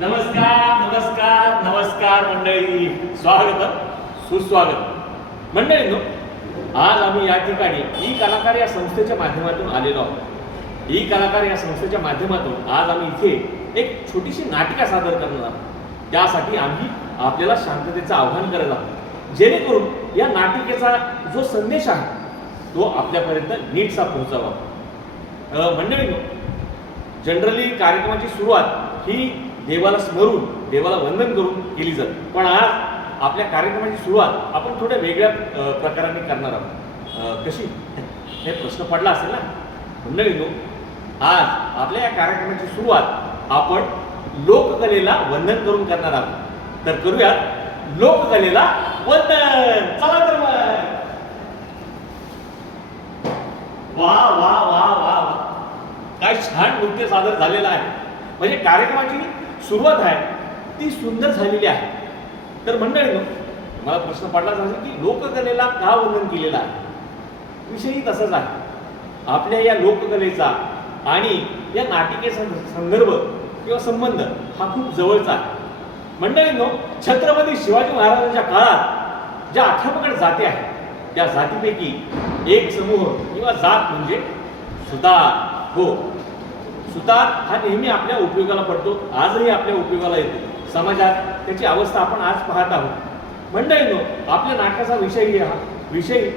नमस्कार नमस्कार नमस्कार मंडळी, स्वागत सुस्वागत मंडळींनो. आज आम्ही या ठिकाणी ई कलाकार या संस्थेच्या माध्यमातून आलेलो आहोत. ई कलाकार या संस्थेच्या माध्यमातून आज आम्ही इथे एक छोटीशी नाटिका सादर करणार आहोत. त्यासाठी आम्ही आपल्याला शांततेचं आव्हान करत आहोत, जेणेकरून या नाटिकेचा जो संदेश आहे तो आपल्यापर्यंत नीटसा पोहोचावा. मंडळींनो, जनरली कार्यक्रमाची सुरुवात ही देवाला स्मरून, देवाला वंदन करून केली जाते, पण आज आपल्या कार्यक्रमाची सुरुवात आपण थोड्या वेगळ्या प्रकाराने करणार आहोत. कशी हे प्रश्न पडला असेल ना मंडळींनो. आज आपल्या या कार्यक्रमाची सुरुवात आपण लोककलेला वंदन करून करणार आहोत. तर करूया लोककलेला वंदन. चला तर मग. वा वा वा वा वा, काय छान नृत्य सादर झालेलं आहे. म्हणजे कार्यक्रमाची सुरुवात आहे ती सुंदर झालेली आहे. तर मंडळींनो, मला प्रश्न पडलाच असेल की लोककलेला का वंदन केलेलं आहे. विषयही तसाच आहे. आपल्या या लोककलेचा आणि या नाटिकेचा संदर्भ किंवा संबंध हा खूप जवळचा आहे. मंडळींनो, छत्रपती शिवाजी महाराजांच्या काळात ज्या अठ्ठापकड जाती आहेत त्या जातीपैकी एक समूह किंवा जात म्हणजे सुतार. हो, सुतार हा नेहमी आपल्या उपयोगाला पडतो, आजही आपल्या उपयोगाला येतो. समाजात त्याची अवस्था आपण आज पाहत आहोत. मंडळींनो, आपल्या नाटकाचा विषय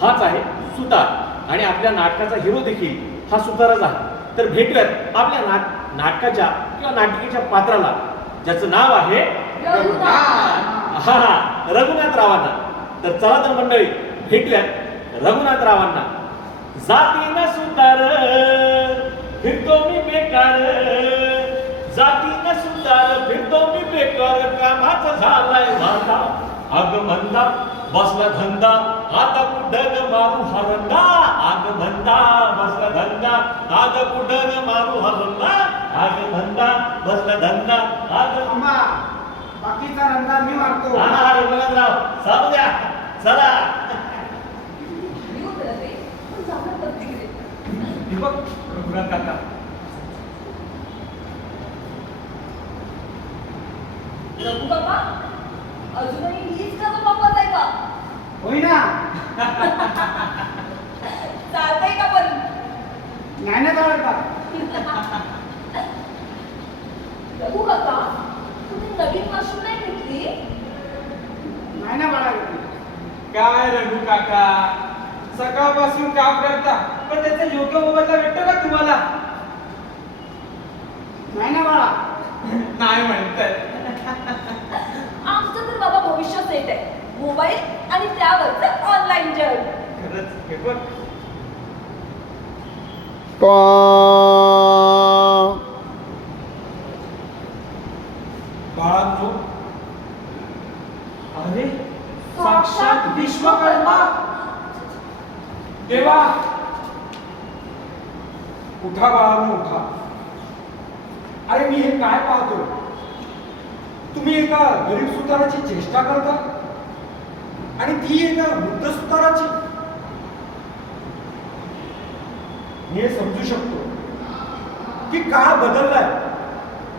हाच आहे सुतार, आणि आपल्या नाटकाचा हिरो देखील हा सुतारच आहे. तर भेटूयात आपल्या नाटकाच्या किंवा नाटिकेच्या पात्राला, ज्याचं नाव आहे रघुनाथ रावांना. तर चला तर मंडळी, भेटूयात रघुनाथ रावांना. जातीनं सुतार फिरतो मी बेकार, जातीनं सुतार फिरतो मी बेकार, कामाचा झालाय वांदा, अग मंदा बसला धंदा, आता कुठं मारू हरंदा, आग मंदा बसला धंदा, आग कुठं मारू हरंदा, आग मंदा बसला धंदा, आग अम्मा, बाकीचा रंगा मी मारतो. हा रघुनाथराव, चालू द्या, चला. बघ रघुनाथ काका, रघु बाबा अजूनही हीच का तो बाप्पाच आहे का? होय ना. चालतंय का पण? नाही ना चालत का? रघु काका, तुम्ही नवीन मशीन नाही घेतली? नाही ना बाळा. काय रघु काका, सकाळपासून काम करता पण त्याचा योग्य मोबदला भेटतो का तुम्हाला? नाही ना बाळा. नाही म्हणताय. आमचं तर बाबा भविष्यच येत आहे. मोबाईल आणि त्यावरचं ऑनलाईन जग. खरंच हे बघ. बाळांनो, अरे साक्षात विश्वकर्मा देवा. उठा बाळांनो, उठा. अरे मी हे काय पाहतो, तुम्ही एका गरीब सुताराची चेष्टा करता आणि ती एका वृद्ध सुताराची. मी हे समजू शकतो की काळ बदललाय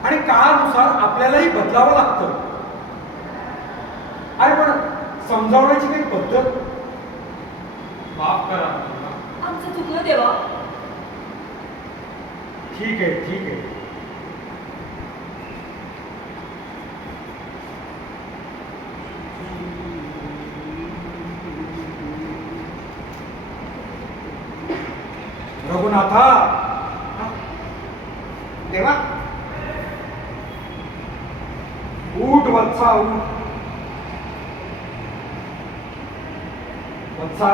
आणि काळानुसार आपल्यालाही बदलावं लागतं. अरे पण समजावण्याची काही पद्धत. माफ करा. आमचं चुकलं देवा. ठीक आहे, ठीक आहे. रघुनाथा, देवा, उठ वत्सा, उठ. वत्सा,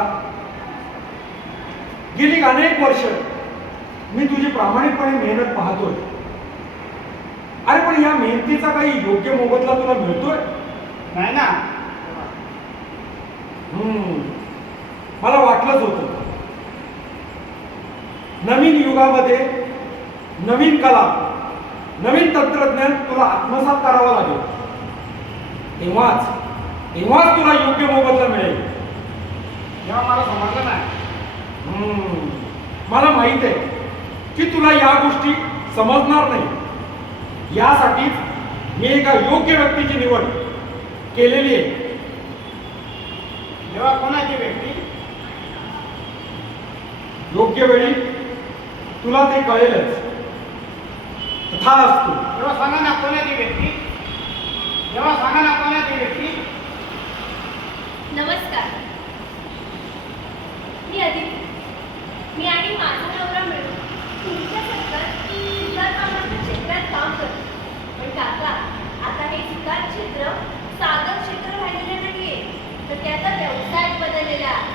गेली अनेक वर्ष मी तुझी प्रामाणिकपणे मेहनत पाहतोय. अरे पण या मेहनतीचा काही योग्य मोबदला तुला मिळतोय? नाही ना. मला वाटलंच होतं. नवीन युगामध्ये नवीन कला, नवीन तंत्रज्ञान तुला आत्मसात करावं लागेल. तेव्हाच तुला योग्य मोबदला मिळेल. तेव्हा मला समजलं नाही. मला माहित आहे की तुला या गोष्टी समजणार नाही. यासाठी मी एका योग्य व्यक्तीची निवड केलेली आहे. तेव्हा कोणाची व्यक्ती? योग्य वेळी तुला ते कळेलच. तथास्तु. तेव्हा सांगा ना कोणाची व्यक्ती? तेव्हा सांगा ना कोणाची व्यक्ती? नमस्कार, मी अदिती. मी आणि माझा नवरा मिळून तुमच्यासारखं सुतार कामाच्या क्षेत्रात काम करतो. पण काका, आता हे सुतार क्षेत्र सागर क्षेत्र राहिलेलं नाहीये, तर ते आता व्यवसायात बदललेला आहे.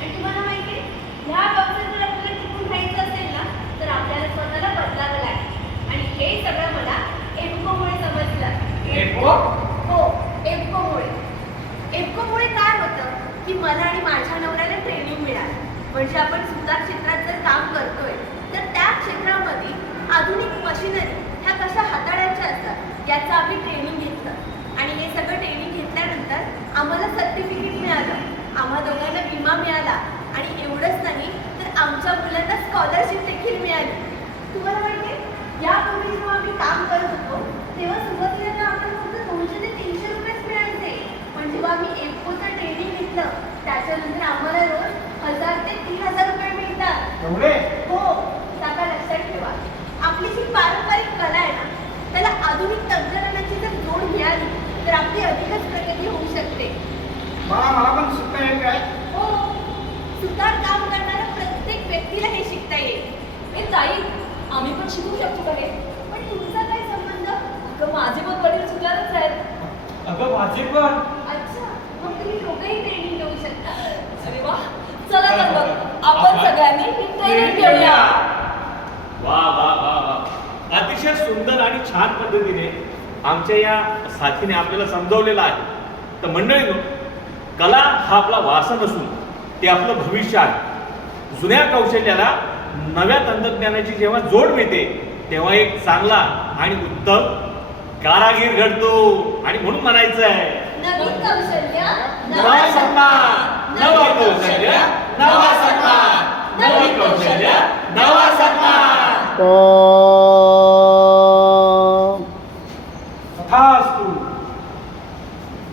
आणि तुम्हाला माहिती आहे, ह्या व्यवसायात जर आपल्याला टिकून राहायचं असेल ना, तर आपल्याला स्वतःला बदलावं लागेल. आणि हे सगळं मला एप्कोमुळे समजलं. एप्को? हो, एप्कोमुळे. एप्कोमुळे काय होतं की मला आणि माझ्या नवऱ्याला ट्रेनिंग मिळाली. म्हणजे आपण सुतार क्षेत्रात जर काम करतोय तर त्या क्षेत्रामध्ये आधुनिक मशिनरी ह्या कशा हाताळायच्या असतात याचं आम्ही ट्रेनिंग घेतलं. आणि हे सगळं ट्रेनिंग घेतल्यानंतर आम्हाला सर्टिफिकेट मिळालं, आम्हा दोघांना विमा मिळाला आणि एवढंच नाही तर आमच्या मुलांना स्कॉलरशिप देखील मिळाली. तुम्हाला माहिती आहे, यापूर्वी जेव्हा आम्ही काम करत होतो तेव्हा सुरुवातीला तर आपण फक्त 200 ते 300 रुपयेच मिळायचे. पण जेव्हा आम्ही एप्कोचं ट्रेनिंग घेतलं त्याच्यानंतर आम्हाला रोज 1000 ते 3000 रुपये मिळतात. एवढे? हो, काका लक्षात ठेवा, आपली जी पारंपरिक कला आहे ना त्याला आधुनिक तंत्रज्ञानाची जर जोड मिळाली तर आपली अधिकच प्रगती होऊ शकते. मला पण शिकता येत आहे. हो, सुतार काम करणाऱ्या प्रत्येक व्यक्तीला हे शिकता येईल. हे ताई, आम्ही पण शिकू शकतो का हे? पण तुमचा काय संबंध? अगं माझे पण वडील सुतारच आहेत. अगं माझे पण. अच्छा, मग तुम्ही दोघंही ट्रेनिंग घेऊ शकता. अरे वा, चला तर मग आपण सगळ्यांनी ही ट्रेनिंग घेऊया. वा वा वा वा, अतिशय सुंदर आणि छान पद्धतीने आमच्या या साथीने आपल्याला समजावलेलं आहे. तर मंडळीनो, कला हा आपला वारसा नसून ते आपलं भविष्य आहे. जुन्या कौशल्याला नव्या तंत्रज्ञानाची जेव्हा जोड मिळते तेव्हा एक चांगला आणि उत्तम कारागीर घडतो. आणि म्हणून म्हणायचं आहे, नवीन कौशल्य नवा सन्मान, नवं कौशल्य नवा सन्मान, नवीन कौशल्य नवा सन्मान.